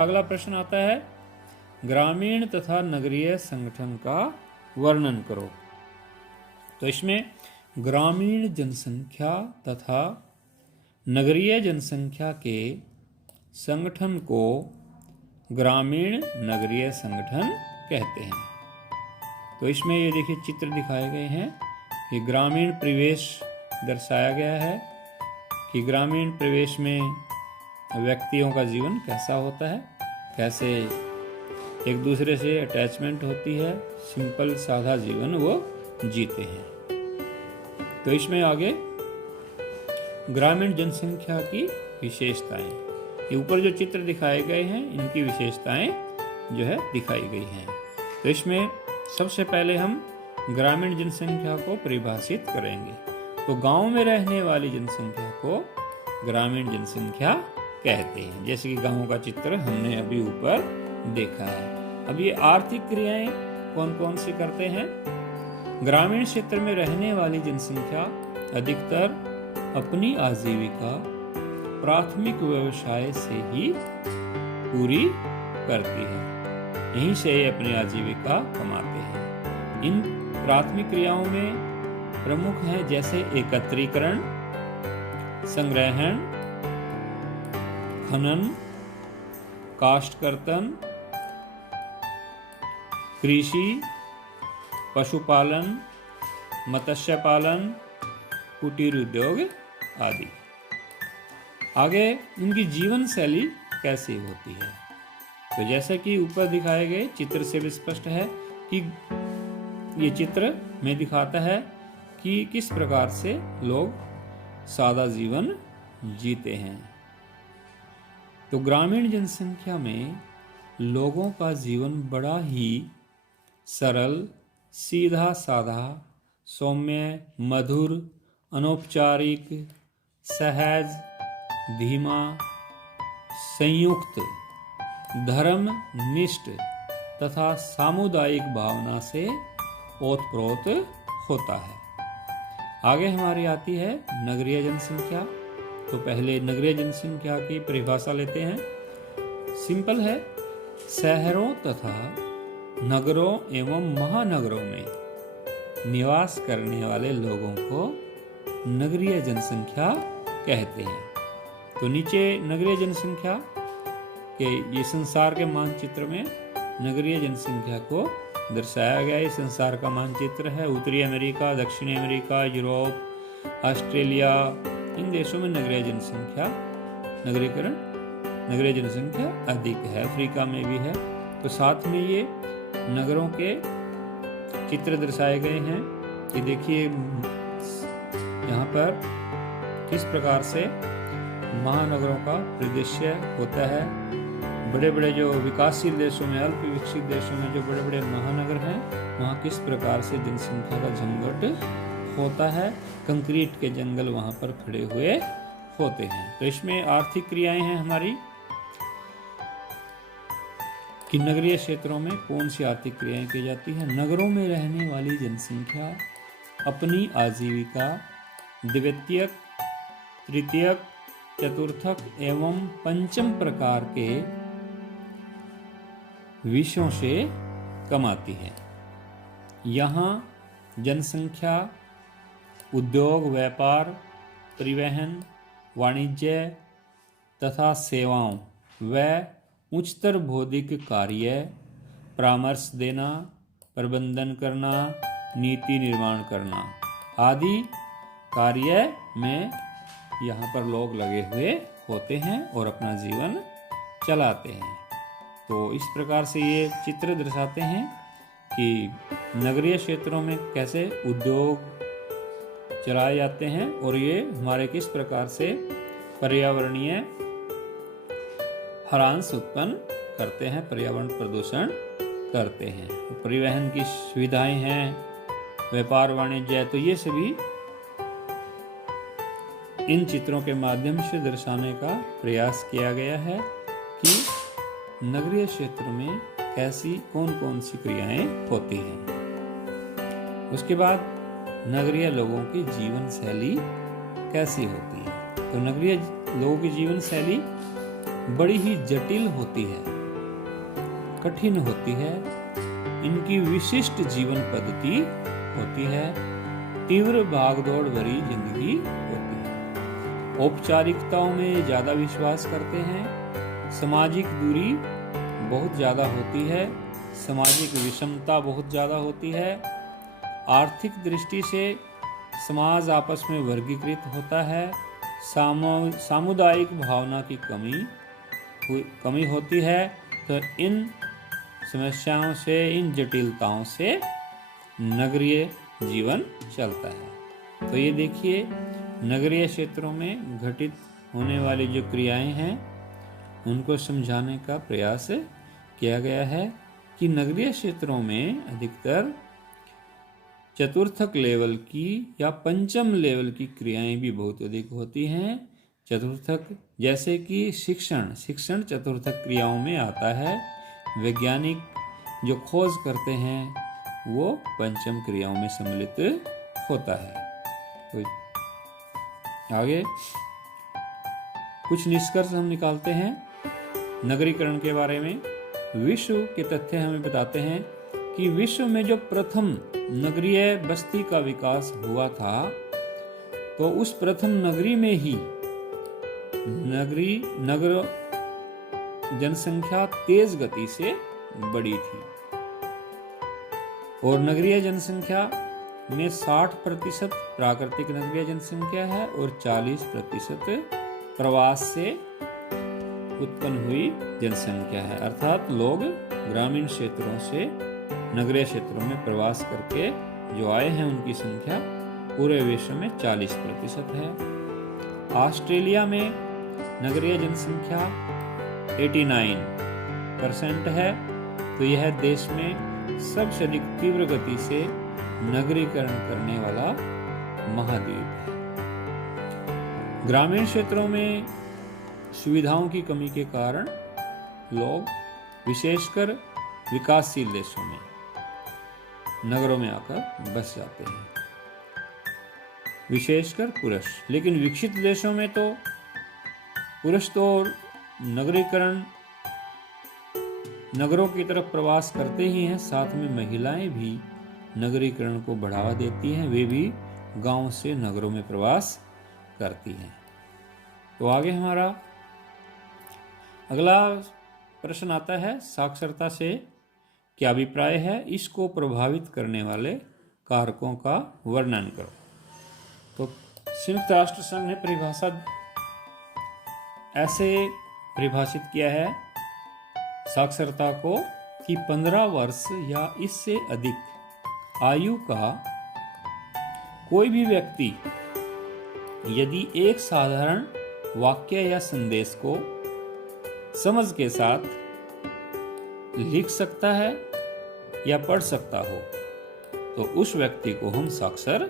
अगला प्रश्न आता है, ग्रामीण तथा नगरीय संगठन का वर्णन करो। तो इसमें ग्रामीण जनसंख्या तथा नगरीय जनसंख्या के संगठन को ग्रामीण नगरीय संगठन कहते हैं। तो इसमें ये देखिए चित्र दिखाए गए हैं। ये ग्रामीण परिवेश दर्शाया गया है कि ग्रामीण परिवेश में व्यक्तियों का जीवन कैसा होता है, कैसे एक दूसरे से अटैचमेंट होती है, सिंपल सादा जीवन वो जीते हैं। तो इसमें आगे ग्रामीण जनसंख्या की विशेषताएं, ये ऊपर जो चित्र दिखाए गए हैं इनकी विशेषताएं जो है दिखाई गई हैं। तो इसमें सबसे पहले हम ग्रामीण जनसंख्या को परिभाषित करेंगे। तो गांव में रहने वाली जनसंख्या को ग्रामीण जनसंख्या कहते हैं। जैसे कि गांव का चित्र हमने अभी ऊपर देखा है। अब ये आर्थिक क्रियाएं कौन कौन सी करते हैं? ग्रामीण क्षेत्र में रहने वाली जनसंख्या अधिकतर अपनी आजीविका प्राथमिक व्यवसाय से ही पूरी करती है, यहीं से ये अपनी आजीविका कमाते हैं। इन प्राथमिक क्रियाओं में प्रमुख हैं जैसे एकत्रीकरण, संग्रहण, खनन, काष्ठकर्तन, कृषि, पशुपालन, मत्स्य पालन, कुटीर उद्योग आदि। आगे इनकी जीवन शैली कैसी होती है? तो जैसा कि ऊपर दिखाए गए चित्र से भी स्पष्ट है कि ये चित्र में दिखाता है कि किस प्रकार से लोग सादा जीवन जीते हैं। तो ग्रामीण जनसंख्या में लोगों का जीवन बड़ा ही सरल, सीधा साधा, सौम्य, मधुर, अनौपचारिक, सहज, धीमा, संयुक्त, धर्मनिष्ठ तथा सामुदायिक भावना से ओतप्रोत होता है। आगे हमारी आती है नगरीय जनसंख्या। तो पहले नगरीय जनसंख्या की परिभाषा लेते हैं। सिंपल है, शहरों तथा नगरों एवं महानगरों में निवास करने वाले लोगों को नगरीय जनसंख्या कहते हैं। तो नीचे नगरीय जनसंख्या के ये संसार के मानचित्र में नगरीय जनसंख्या को दर्शाया गया। ये संसार का मानचित्र है। उत्तरी अमेरिका, दक्षिणी अमेरिका, यूरोप, ऑस्ट्रेलिया, इन देशों में नगरीय जनसंख्या नगरीय जनसंख्या अधिक है। अफ्रीका में भी है। तो साथ में ये नगरों के चित्र दर्शाए गए हैं कि देखिए यहाँ पर किस प्रकार से महानगरों का परिदृश्य होता है। बड़े बड़े जो विकासशील देशों में, अल्प विकसित देशों में जो बड़े बड़े महानगर हैं, वहाँ किस प्रकार से जनसंख्या का झंझट होता है। कंक्रीट के जंगल वहाँ पर खड़े हुए होते हैं। तो इसमें आर्थिक क्रियाएं हैं हमारी कि नगरीय क्षेत्रों में कौन सी आर्थिक क्रियाएं की जाती है। नगरों में रहने वाली जनसंख्या अपनी आजीविका द्वितीयक, तृतीयक, चतुर्थक एवं पंचम प्रकार के विषयों से कमाती है। यहाँ जनसंख्या उद्योग, व्यापार, परिवहन, वाणिज्य तथा सेवाओं व उच्चतर बौद्धिक कार्य, परामर्श देना, प्रबंधन करना, नीति निर्माण करना आदि कार्य में यहाँ पर लोग लगे हुए होते हैं और अपना जीवन चलाते हैं। तो इस प्रकार से ये चित्र दर्शाते हैं कि नगरीय क्षेत्रों में कैसे उद्योग चलाए जाते हैं और ये हमारे किस प्रकार से पर्यावरणीय ह्रास उत्पन्न करते हैं, पर्यावरण प्रदूषण करते हैं। परिवहन की सुविधाएं हैं, व्यापार वाणिज्य, तो ये सभी इन चित्रों के माध्यम से दर्शाने का प्रयास किया गया है कि नगरीय क्षेत्र में कैसी कौन कौन सी क्रियाएं होती हैं। उसके बाद नगरीय लोगों की जीवन शैली कैसी होती है। तो नगरीय लोगों की जीवन शैली बड़ी ही जटिल होती है, कठिन होती है। इनकी विशिष्ट जीवन पद्धति होती है, तीव्र भागदौड़ भरी जिंदगी होती है, औपचारिकताओं में ज्यादा विश्वास करते हैं, सामाजिक दूरी बहुत ज्यादा होती है, सामाजिक विषमता बहुत ज्यादा होती है, आर्थिक दृष्टि से समाज आपस में वर्गीकृत होता है, सामुदायिक भावना की कमी होती है। तो इन समस्याओं से, इन जटिलताओं से नगरीय जीवन चलता है। तो ये देखिए, नगरीय क्षेत्रों में घटित होने वाली जो क्रियाएं हैं उनको समझाने का प्रयास किया गया है कि नगरीय क्षेत्रों में अधिकतर चतुर्थक लेवल की या पंचम लेवल की क्रियाएं भी बहुत अधिक होती हैं। चतुर्थक जैसे कि शिक्षण चतुर्थक क्रियाओं में आता है। वैज्ञानिक जो खोज करते हैं वो पंचम क्रियाओं में सम्मिलित होता है। तो आगे कुछ निष्कर्ष हम निकालते हैं नगरीकरण के बारे में। विश्व के तथ्य हमें बताते हैं कि विश्व में जो प्रथम नगरीय बस्ती का विकास हुआ था, तो उस प्रथम नगरी में ही नगर जनसंख्या तेज गति से बढ़ी थी और नगरीय जनसंख्या में 60% प्राकृतिक नगरीय जनसंख्या है और 40% प्रवास से उत्पन्न हुई जनसंख्या है। अर्थात लोग ग्रामीण क्षेत्रों से नगरीय क्षेत्रों में प्रवास करके जो आए हैं उनकी संख्या पूरे विश्व में 40% है। ऑस्ट्रेलिया में नगरीय जनसंख्या 89% है। तो यह देश में सबसे अधिक तीव्र गति से नगरीकरण करने वाला महाद्वीप है। ग्रामीण क्षेत्रों में सुविधाओं की कमी के कारण लोग विशेषकर विकासशील देशों में नगरों में आकर बस जाते हैं, विशेषकर पुरुष। लेकिन विकसित देशों में तो पुरुष तो नगरीकरण नगरों की तरफ प्रवास करते ही हैं, साथ में महिलाएं भी नगरीकरण को बढ़ावा देती हैं, वे भी गांव से नगरों में प्रवास करती हैं। तो आगे हमारा अगला प्रश्न आता है, साक्षरता से क्या अभिप्राय है, इसको प्रभावित करने वाले कारकों का वर्णन करो। तो संयुक्त राष्ट्र संघ ने परिभाषा ऐसे परिभाषित किया है साक्षरता को कि 15 वर्ष या इससे अधिक आयु का कोई भी व्यक्ति यदि एक साधारण वाक्य या संदेश को समझ के साथ लिख सकता है या पढ़ सकता हो तो उस व्यक्ति को हम साक्षर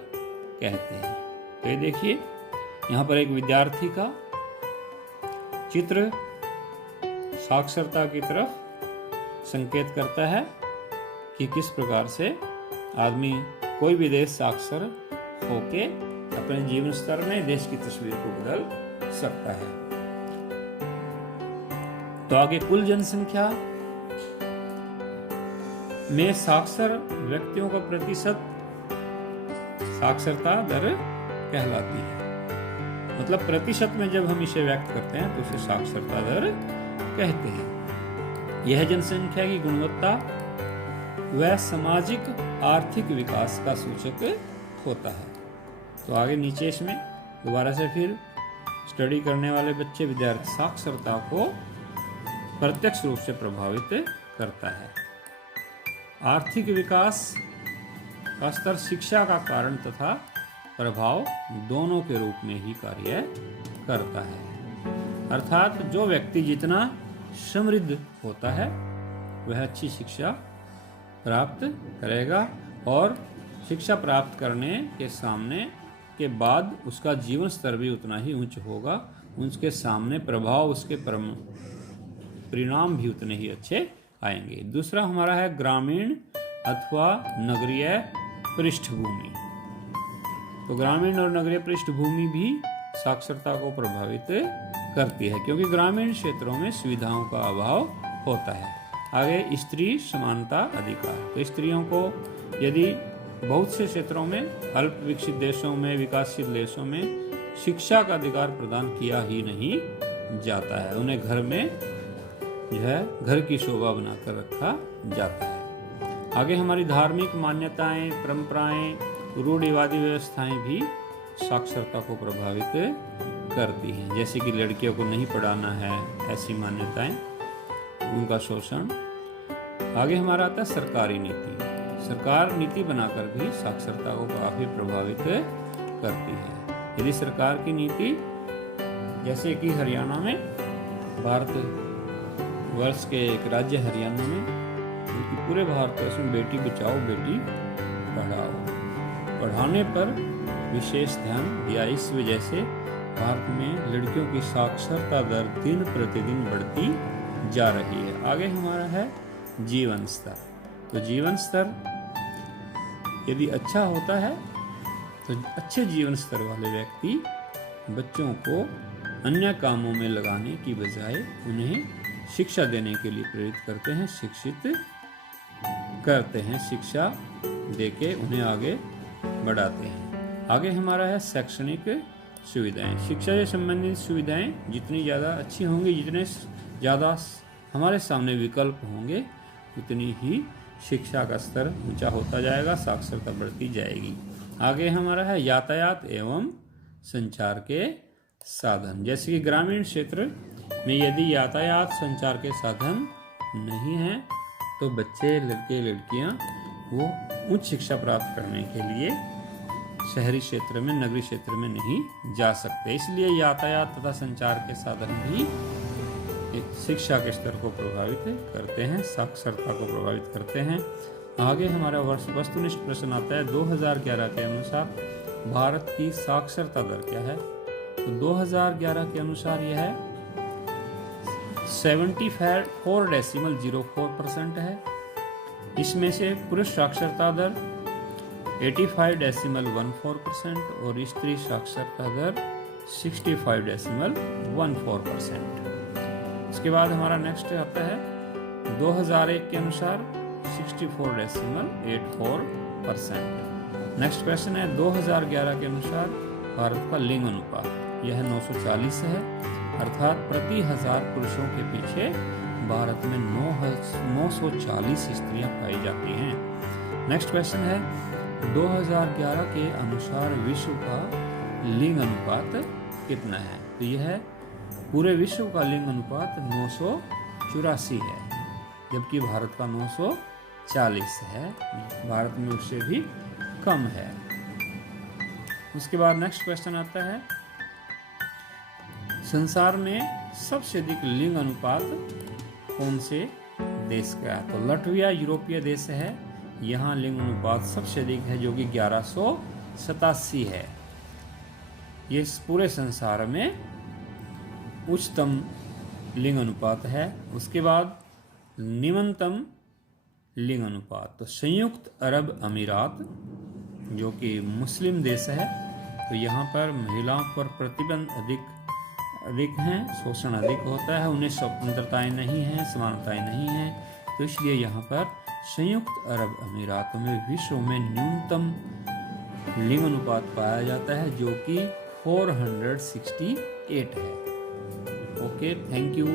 कहते हैं। तो ये देखिए, यहाँ पर एक विद्यार्थी का चित्र साक्षरता की तरफ संकेत करता है कि किस प्रकार से आदमी कोई भी देश साक्षर होके अपने जीवन स्तर में देश की तस्वीर को बदल सकता है। तो आगे कुल जनसंख्या में साक्षर व्यक्तियों का प्रतिशत साक्षरता दर कहलाती है। मतलब प्रतिशत में जब हम इसे व्यक्त करते हैं तो उसे साक्षरता दर कहते हैं। यह जनसंख्या की गुणवत्ता व सामाजिक आर्थिक विकास का सूचक होता है। तो आगे नीचे इसमें दोबारा से फिर स्टडी करने वाले बच्चे विद्यार्थी साक्षरता को प्रत्यक्ष रूप से प्रभावित करता है। आर्थिक विकास का स्तर शिक्षा का कारण तथा प्रभाव दोनों के रूप में ही कार्य करता है। अर्थात जो व्यक्ति जितना समृद्ध होता है वह अच्छी शिक्षा प्राप्त करेगा और शिक्षा प्राप्त करने के सामने के बाद उसका जीवन स्तर भी उतना ही उच्च होगा, उसके सामने प्रभाव, उसके परिणाम भी उतने ही अच्छे आएंगे। दूसरा हमारा है ग्रामीण अथवा नगरीय पृष्ठभूमि। तो ग्रामीण और नगरीय पृष्ठभूमि भी साक्षरता को प्रभावित करती है, क्योंकि ग्रामीण क्षेत्रों में सुविधाओं का अभाव होता है। आगे स्त्री समानता अधिकार, तो स्त्रियों को यदि बहुत से क्षेत्रों में, अल्प विकसित देशों में, विकासशील देशों में शिक्षा का अधिकार प्रदान किया ही नहीं जाता है। उन्हें घर में जो है घर की शोभा बनाकर रखा जाता है। आगे हमारी धार्मिक मान्यताएं, परंपराएं, रूढ़िवादी व्यवस्थाएं भी साक्षरता को प्रभावित करती हैं, जैसे कि लड़कियों को नहीं पढ़ाना है, ऐसी मान्यताएं, उनका शोषण। आगे हमारा आता है सरकारी नीति। सरकार नीति बनाकर भी साक्षरता को काफी प्रभावित करती है। यदि सरकार की नीति, जैसे कि हरियाणा में, भारत वर्ष के एक राज्य हरियाणा में, क्योंकि पूरे भारतवर्ष में बेटी बचाओ बेटी पढ़ाओ, पढ़ाने पर विशेष ध्यान दिया। इस वजह से भारत में लड़कियों की साक्षरता दर दिन प्रतिदिन बढ़ती जा रही है। आगे हमारा है जीवन स्तर। तो जीवन स्तर यदि अच्छा होता है तो अच्छे जीवन स्तर वाले व्यक्ति बच्चों को अन्य कामों में लगाने की बजाय उन्हें शिक्षा देने के लिए प्रेरित करते हैं, शिक्षित करते हैं, शिक्षा देके उन्हें आगे बढ़ाते हैं। आगे हमारा है शैक्षणिक सुविधाएं। शिक्षा से संबंधित सुविधाएं जितनी ज़्यादा अच्छी होंगी, जितने ज़्यादा हमारे सामने विकल्प होंगे, उतनी ही शिक्षा का स्तर ऊंचा होता जाएगा, साक्षरता बढ़ती जाएगी। आगे हमारा है यातायात एवं संचार के साधन। जैसे कि ग्रामीण क्षेत्र में यदि यातायात संचार के साधन नहीं हैं तो बच्चे, लड़के लड़कियां वो उच्च शिक्षा प्राप्त करने के लिए शहरी क्षेत्र में, नगरीय क्षेत्र में नहीं जा सकते। इसलिए यातायात तथा संचार के साधन भी शिक्षा के स्तर को प्रभावित करते हैं, साक्षरता को प्रभावित करते हैं। आगे हमारा वस्तुनिष्ठ प्रश्न आता है 2011 के अनुसार भारत की साक्षरता दर क्या है। तो 2011 के अनुसार यह है 74.04% है। इसमें से पुरुष साक्षरता दर 85.14% और स्त्री साक्षरता दर 65.14%। इसके बाद हमारा नेक्स्ट आता है 2001 के अनुसार 64.84%। नेक्स्ट क्वेश्चन है 2011 के अनुसार भारत का लिंग अनुपात, यह 940 है, अर्थात प्रति 1000 पुरुषों के पीछे भारत में 940 स्त्रियां पाई जाती हैं। नेक्स्ट क्वेश्चन है 2011 के अनुसार विश्व का लिंग अनुपात कितना है। तो यह पूरे विश्व का लिंग अनुपात 984 है, जबकि भारत का 940 है, भारत में उससे भी कम है। उसके बाद नेक्स्ट क्वेश्चन आता है संसार में सबसे अधिक लिंग अनुपात कौन से देश का है। तो लटविया यूरोपीय देश है, यहाँ लिंग अनुपात सबसे अधिक है जो कि 1187 है। ये पूरे संसार में उच्चतम लिंग अनुपात है। उसके बाद निम्नतम लिंग अनुपात, तो संयुक्त अरब अमीरात जो कि मुस्लिम देश है, तो यहाँ पर महिलाओं पर प्रतिबंध अधिक हैं, शोषण अधिक होता है, उन्हें स्वतंत्रताएं नहीं हैं, समानताएं नहीं हैं। तो इसलिए यहाँ पर संयुक्त अरब अमीरातों में विश्व में न्यूनतम लिंग अनुपात पाया जाता है जो कि 468 है। Okay, thank you.